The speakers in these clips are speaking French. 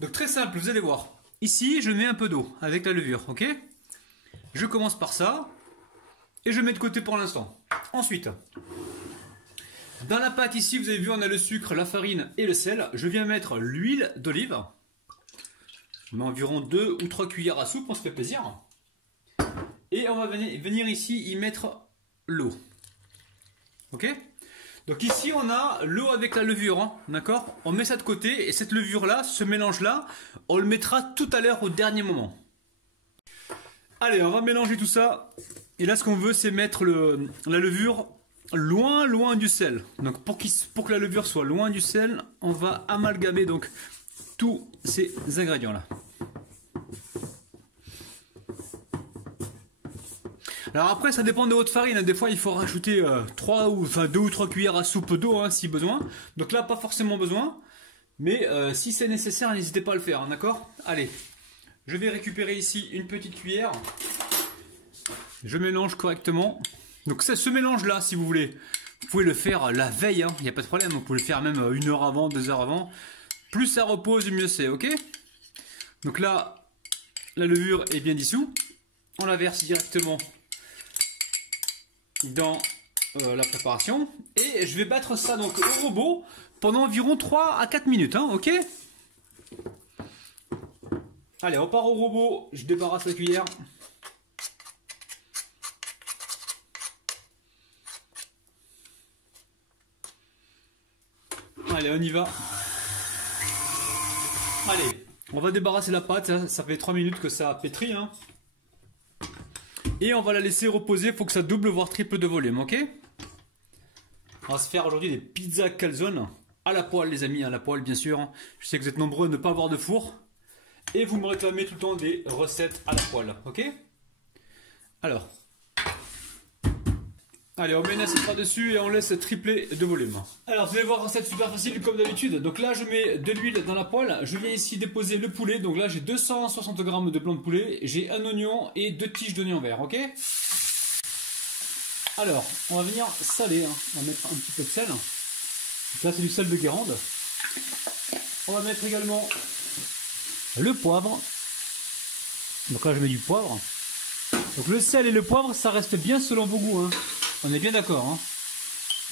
Donc très simple, vous allez voir. Ici, je mets un peu d'eau avec la levure, ok? Je commence par ça. Et je mets de côté pour l'instant. Ensuite, dans la pâte ici, vous avez vu, on a le sucre, la farine et le sel. Je viens mettre l'huile d'olive. Je mets environ 2 ou 3 cuillères à soupe, on se fait plaisir. Et on va venir ici y mettre l'eau. Ok? Donc ici on a l'eau avec la levure, hein, d'accord? On met ça de côté et cette levure là, ce mélange là, on le mettra tout à l'heure au dernier moment. Allez, on va mélanger tout ça. Et là ce qu'on veut c'est mettre la levure loin du sel. Donc pour que la levure soit loin du sel, on va amalgamer donc tous ces ingrédients là. Alors après ça dépend de votre farine, des fois il faut rajouter 2 ou 3 cuillères à soupe d'eau hein, si besoin. Donc là pas forcément besoin, mais si c'est nécessaire n'hésitez pas à le faire, hein, d'accord? Allez, je vais récupérer ici une petite cuillère, je mélange correctement. Donc ce mélange là si vous voulez, vous pouvez le faire la veille, il n'y a pas de problème, vous pouvez le faire même 1 heure avant, 2 heures avant. Plus ça repose mieux c'est, ok? Donc là la levure est bien dissoute, on la verse directement dans la préparation et je vais battre ça donc au robot pendant environ 3 à 4 minutes, hein, ok? Allez, on part au robot, je débarrasse la cuillère. Allez, on y va. Allez, on va débarrasser la pâte, ça fait 3 minutes que ça pétrit, hein. Et on va la laisser reposer, il faut que ça double voire triple de volume, ok? On va se faire aujourd'hui des pizzas calzone à la poêle les amis, à la poêle bien sûr. Je sais que vous êtes nombreux à ne pas avoir de four. Et vous me réclamez tout le temps des recettes à la poêle, ok? Alors, allez on met une assiette par-dessus et on laisse tripler de volume. Alors vous allez voir, recette super facile comme d'habitude. Donc là je mets de l'huile dans la poêle, je viens ici déposer le poulet. Donc là j'ai 260 g de blanc de poulet, j'ai un oignon et 2 tiges d'oignon vert, ok? Alors on va venir saler, hein. On va mettre un petit peu de sel. Donc là c'est du sel de Guérande. On va mettre également le poivre. Donc là je mets du poivre. Donc le sel et le poivre ça reste bien selon vos goûts, hein. On est bien d'accord, hein.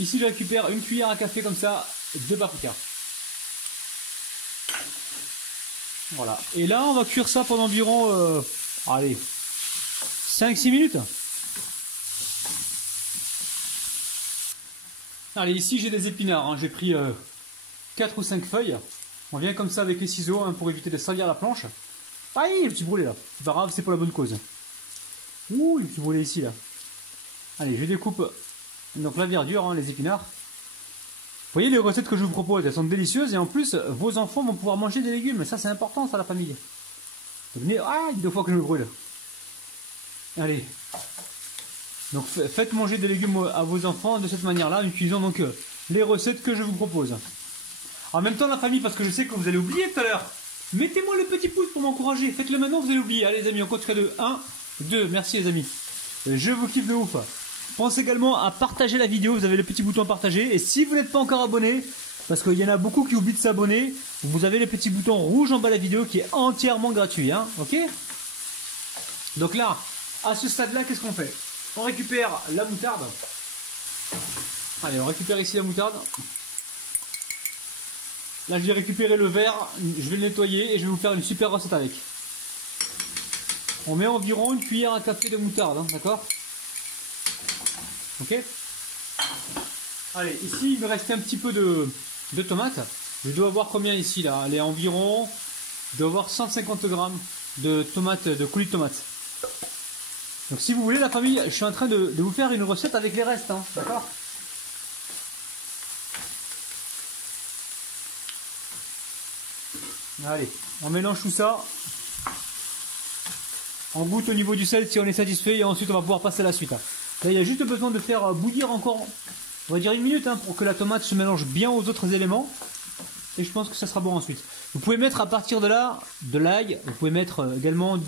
Ici je récupère une cuillère à café comme ça de paprika. Voilà. Et là on va cuire ça pendant environ allez 5-6 minutes. Allez, ici j'ai des épinards, hein. J'ai pris 4 ou 5 feuilles. On vient comme ça avec les ciseaux, hein, pour éviter de salir la planche. Aïe, le petit brûlé là. C'est pas grave, c'est pour la bonne cause. Ouh, le petit brûlé ici là. Allez, je découpe donc la verdure, hein, les épinards. Vous voyez les recettes que je vous propose, elles sont délicieuses et en plus vos enfants vont pouvoir manger des légumes. Ça c'est important ça la famille. Venez, ah, 2 fois que je me brûle. Allez. Donc faites manger des légumes à vos enfants de cette manière-là, en utilisant donc les recettes que je vous propose. En même temps la famille, parce que je sais que vous allez oublier tout à l'heure. Mettez-moi le petit pouce pour m'encourager. Faites-le maintenant, vous allez oublier. Allez les amis, on compte de 1, 2. Merci les amis. Je vous kiffe de ouf. Pensez également à partager la vidéo, vous avez le petit bouton partager. Et si vous n'êtes pas encore abonné, parce qu'il y en a beaucoup qui oublient de s'abonner, vous avez le petit bouton rouge en bas de la vidéo qui est entièrement gratuit, hein, ok? Donc là, à ce stade-là, qu'est-ce qu'on fait? On récupère la moutarde. Allez, on récupère ici la moutarde. Là, je vais récupérer le verre, je vais le nettoyer et je vais vous faire une super recette avec. On met environ une cuillère à café de moutarde, hein, d'accord? Ok. Allez, ici il me reste un petit peu de tomates. Je dois avoir combien ici là? Allez, environ, je dois avoir 150 g de tomates, de coulis de tomates. Donc si vous voulez la famille, je suis en train de vous faire une recette avec les restes, hein, d'accord? Allez, on mélange tout ça. On goûte au niveau du sel si on est satisfait et ensuite on va pouvoir passer à la suite. Là, il y a juste besoin de faire bouillir encore, on va dire 1 minute, hein, pour que la tomate se mélange bien aux autres éléments. Et je pense que ça sera bon ensuite. Vous pouvez mettre à partir de là de l'ail, vous pouvez mettre également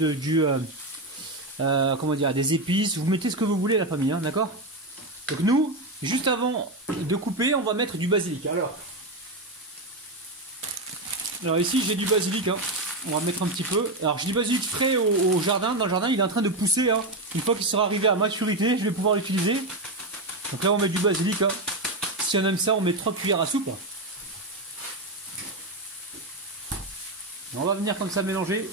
comment dire, des épices. Vous mettez ce que vous voulez la famille, hein, d'accord? Donc nous, juste avant de couper, on va mettre du basilic. Alors, Alors ici j'ai du basilic, hein. On va mettre un petit peu. Alors j'ai du basilic frais au jardin. Dans le jardin il est en train de pousser. Hein. Une fois qu'il sera arrivé à maturité, je vais pouvoir l'utiliser. Donc là on met du basilic. Hein. Si on aime ça, on met 3 cuillères à soupe. On va venir comme ça mélanger.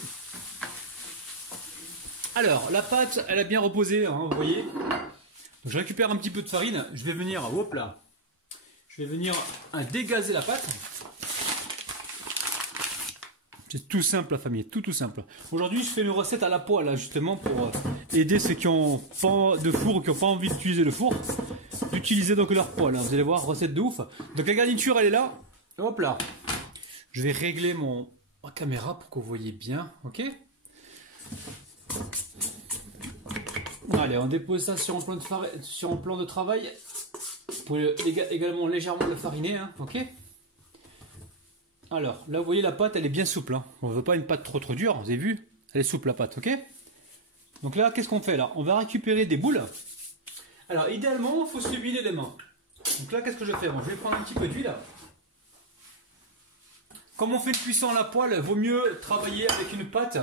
Alors la pâte elle a bien reposé, hein, vous voyez. Donc, je récupère un petit peu de farine. Je vais venir, hop là. Je vais venir dégazer la pâte. C'est tout simple la famille, tout simple. Aujourd'hui je fais une recette à la poêle là, justement pour aider ceux qui ont pas de four ou qui n'ont pas envie d'utiliser le four, d'utiliser donc leur poêle. Vous allez voir, recette de ouf. Donc la garniture elle est là. Hop là. Je vais régler ma caméra pour que vous voyez bien, ok. Allez, on dépose ça sur un plan de travail. Vous pouvez également légèrement le fariner, hein, ok. Alors, là, vous voyez, la pâte, elle est bien souple. Hein. On ne veut pas une pâte trop dure, vous avez vu? Elle est souple, la pâte, ok? Donc là, qu'est-ce qu'on fait là? On va récupérer des boules. Alors, idéalement, il faut se huiler les mains. Donc là, qu'est-ce que je fais? Bon, je vais prendre un petit peu d'huile. Comme on fait le cuisson à la poêle, il vaut mieux travailler avec une pâte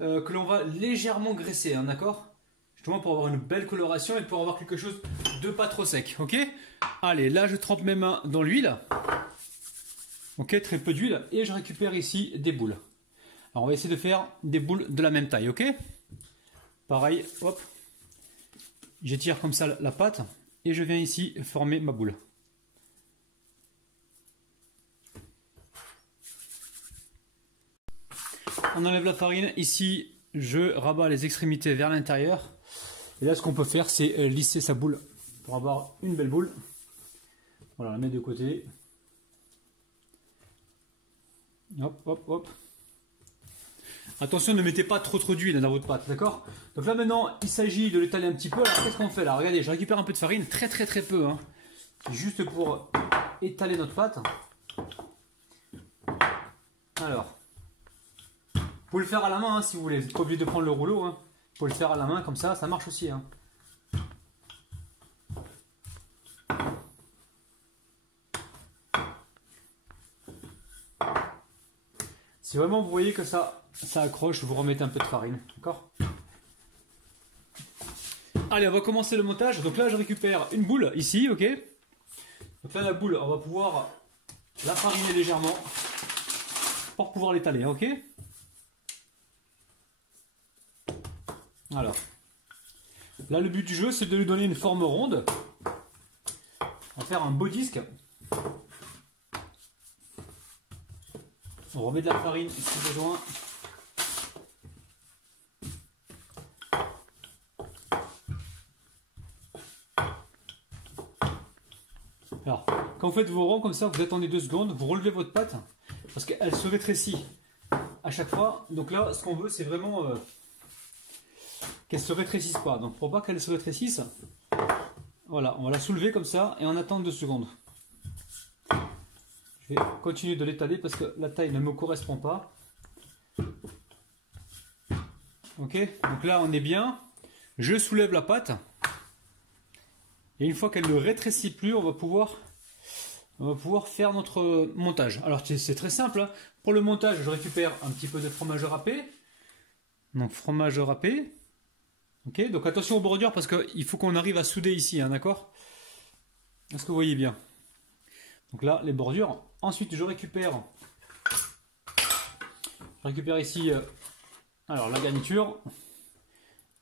que l'on va légèrement graisser, hein, d'accord? Justement pour avoir une belle coloration et pour avoir quelque chose de pas trop sec, ok? Allez, là, je trempe mes mains dans l'huile. Ok, très peu d'huile. Et je récupère ici des boules. Alors, on va essayer de faire des boules de la même taille, ok? Pareil, hop. J'étire comme ça la pâte. Et je viens ici former ma boule. On enlève la farine. Ici, je rabats les extrémités vers l'intérieur. Et là, ce qu'on peut faire, c'est lisser sa boule pour avoir une belle boule. Voilà, la mettre de côté. Hop, hop, hop. Attention, ne mettez pas trop d'huile dans votre pâte, d'accord? Donc là maintenant, il s'agit de l'étaler un petit peu. Alors qu'est-ce qu'on fait là? Regardez, je récupère un peu de farine, très peu. Hein. Juste pour étaler notre pâte. Alors, vous pouvez le faire à la main hein, si vous voulez. Vous n'êtes pas obligé de prendre le rouleau. Hein. Vous pouvez le faire à la main comme ça marche aussi. Hein. Si vraiment vous voyez que ça accroche, vous remettez un peu de farine, d'accord? Allez, on va commencer le montage. Donc là, je récupère une boule ici, ok? Donc là, la boule, on va pouvoir la fariner légèrement pour pouvoir l'étaler, ok? Alors, là, le but du jeu, c'est de lui donner une forme ronde. On va faire un beau disque. On remet de la farine si besoin. Alors, quand vous faites vos ronds comme ça, vous attendez 2 secondes, vous relevez votre pâte parce qu'elle se rétrécit à chaque fois. Donc là, ce qu'on veut, c'est vraiment qu'elle se rétrécisse pas. Donc pour pas qu'elle se rétrécisse, voilà, on va la soulever comme ça et on attend 2 secondes. Je vais continuer de l'étaler parce que la taille ne me correspond pas. Ok, donc là on est bien. Je soulève la pâte. Et une fois qu'elle ne rétrécit plus, on va pouvoir faire notre montage. Alors c'est très simple. Hein. Pour le montage, je récupère un petit peu de fromage râpé. Donc fromage râpé. Ok, donc attention aux bordures parce qu'il faut qu'on arrive à souder ici, hein, d'accord? Est-ce que vous voyez bien? Donc là, les bordures. Ensuite, je récupère ici alors la garniture.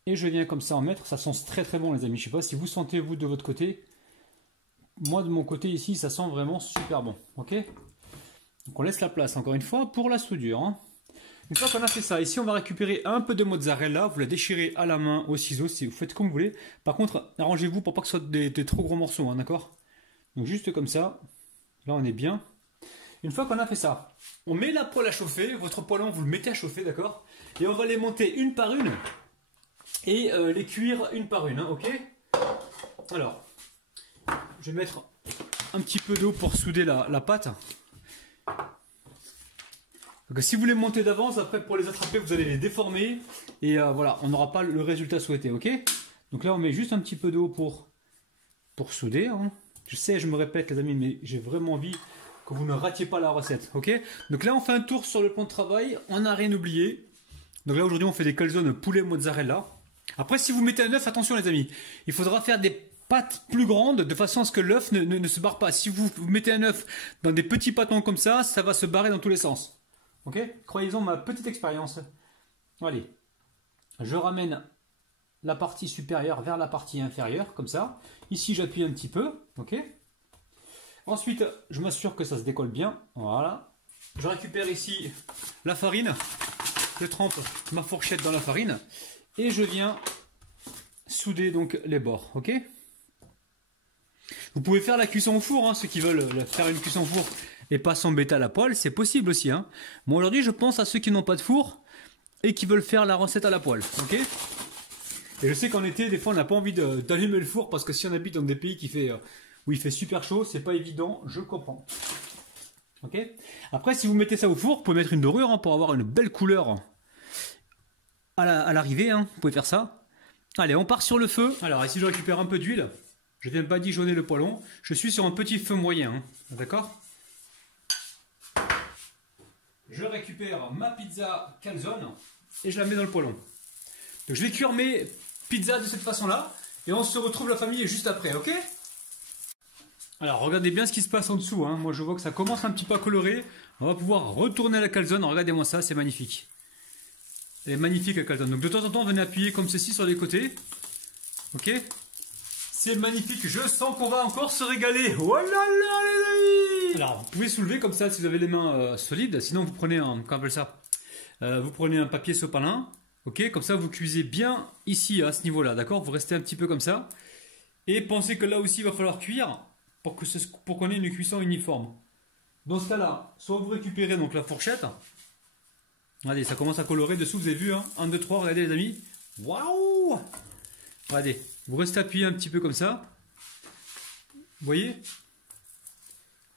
Et je viens comme ça en mettre. Ça sent très bon les amis. Je sais pas si vous sentez vous de votre côté. Moi de mon côté ici, ça sent vraiment super bon. Ok? Donc on laisse la place encore une fois pour la soudure. Hein. Une fois qu'on a fait ça, ici on va récupérer un peu de mozzarella. Vous la déchirez à la main, au ciseau, si vous faites comme vous voulez. Par contre, arrangez-vous pour pas que ce soit des trop gros morceaux. Hein, d'accord? Donc juste comme ça. Là on est bien. Une fois qu'on a fait ça, on met la poêle à chauffer. Votre poêlon, vous le mettez à chauffer, d'accord? Et on va les monter une par une. Et les cuire une par une, hein, ok? Alors, je vais mettre un petit peu d'eau pour souder la pâte. Donc, si vous les montez d'avance, après pour les attraper, vous allez les déformer. Et voilà, on n'aura pas le résultat souhaité, ok? Donc là, on met juste un petit peu d'eau pour souder. Hein. Je sais, je me répète les amis, mais j'ai vraiment envie que vous ne ratiez pas la recette, ok? Donc là, on fait un tour sur le plan de travail, on n'a rien oublié. Donc là, aujourd'hui, on fait des calzones poulet mozzarella. Après, si vous mettez un œuf, attention les amis, il faudra faire des pâtes plus grandes de façon à ce que l'œuf ne se barre pas. Si vous mettez un œuf dans des petits pâtons comme ça va se barrer dans tous les sens. Ok? Croyez-en ma petite expérience. Allez, je ramène la partie supérieure vers la partie inférieure, comme ça. Ici, j'appuie un petit peu, ok? Ensuite, je m'assure que ça se décolle bien, voilà. Je récupère ici la farine, je trempe ma fourchette dans la farine, et je viens souder donc les bords, ok? Vous pouvez faire la cuisson au four, hein, ceux qui veulent faire une cuisson au four et pas s'embêter à la poêle, c'est possible aussi, hein. Moi aujourd'hui, je pense à ceux qui n'ont pas de four et qui veulent faire la recette à la poêle, ok? Et je sais qu'en été, des fois, on n'a pas envie d'allumer le four parce que si on habite dans des pays où il fait super chaud, c'est pas évident, je comprends. Ok? Après, si vous mettez ça au four, vous pouvez mettre une dorure hein, pour avoir une belle couleur à l'arrivée, hein, vous pouvez faire ça. Allez, on part sur le feu. Alors ici, je récupère un peu d'huile. Je viens badigeonner le poêlon. Je suis sur un petit feu moyen, hein, d'accord? Je récupère ma pizza calzone et je la mets dans le poêlon. Donc je vais cuire mes pizzas de cette façon-là et on se retrouve la famille juste après, ok? Alors regardez bien ce qui se passe en dessous, hein. Moi je vois que ça commence un petit peu à colorer. On va pouvoir retourner la calzone. Regardez-moi ça, c'est magnifique. Elle est magnifique la calzone. Donc de temps en temps, venez appuyer comme ceci sur les côtés. Ok? C'est magnifique. Je sens qu'on va encore se régaler. Oh là là les amis! Alors vous pouvez soulever comme ça si vous avez les mains solides. Sinon vous prenez un, comment on appelle ça? Vous prenez un papier sopalin. Ok? Comme ça vous cuisez bien ici à ce niveau-là. D'accord? Vous restez un petit peu comme ça. Et pensez que là aussi il va falloir cuire pour qu'on ait une cuisson uniforme. Dans ce cas-là, soit vous récupérez donc la fourchette. Regardez, ça commence à colorer dessous, vous avez vu, hein, 1, 2, 3, regardez les amis. Waouh! Regardez, vous restez appuyé un petit peu comme ça. Vous voyez?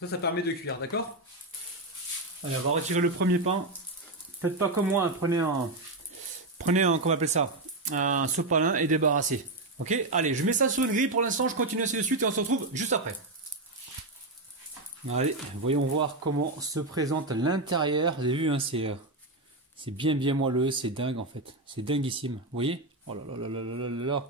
Ça permet de cuire, d'accord? Allez, on va retirer le premier pain. Faites pas comme moi, hein, prenez un, comment on appelle ça? Un sopalin et débarrassez. Ok? Allez, je mets ça sur une grille pour l'instant, je continue ainsi de suite et on se retrouve juste après. Allez, voyons voir comment se présente l'intérieur. Vous avez vu, hein, c'est bien moelleux, c'est dingue en fait. C'est dinguissime. Vous voyez? Oh là là là là là là là.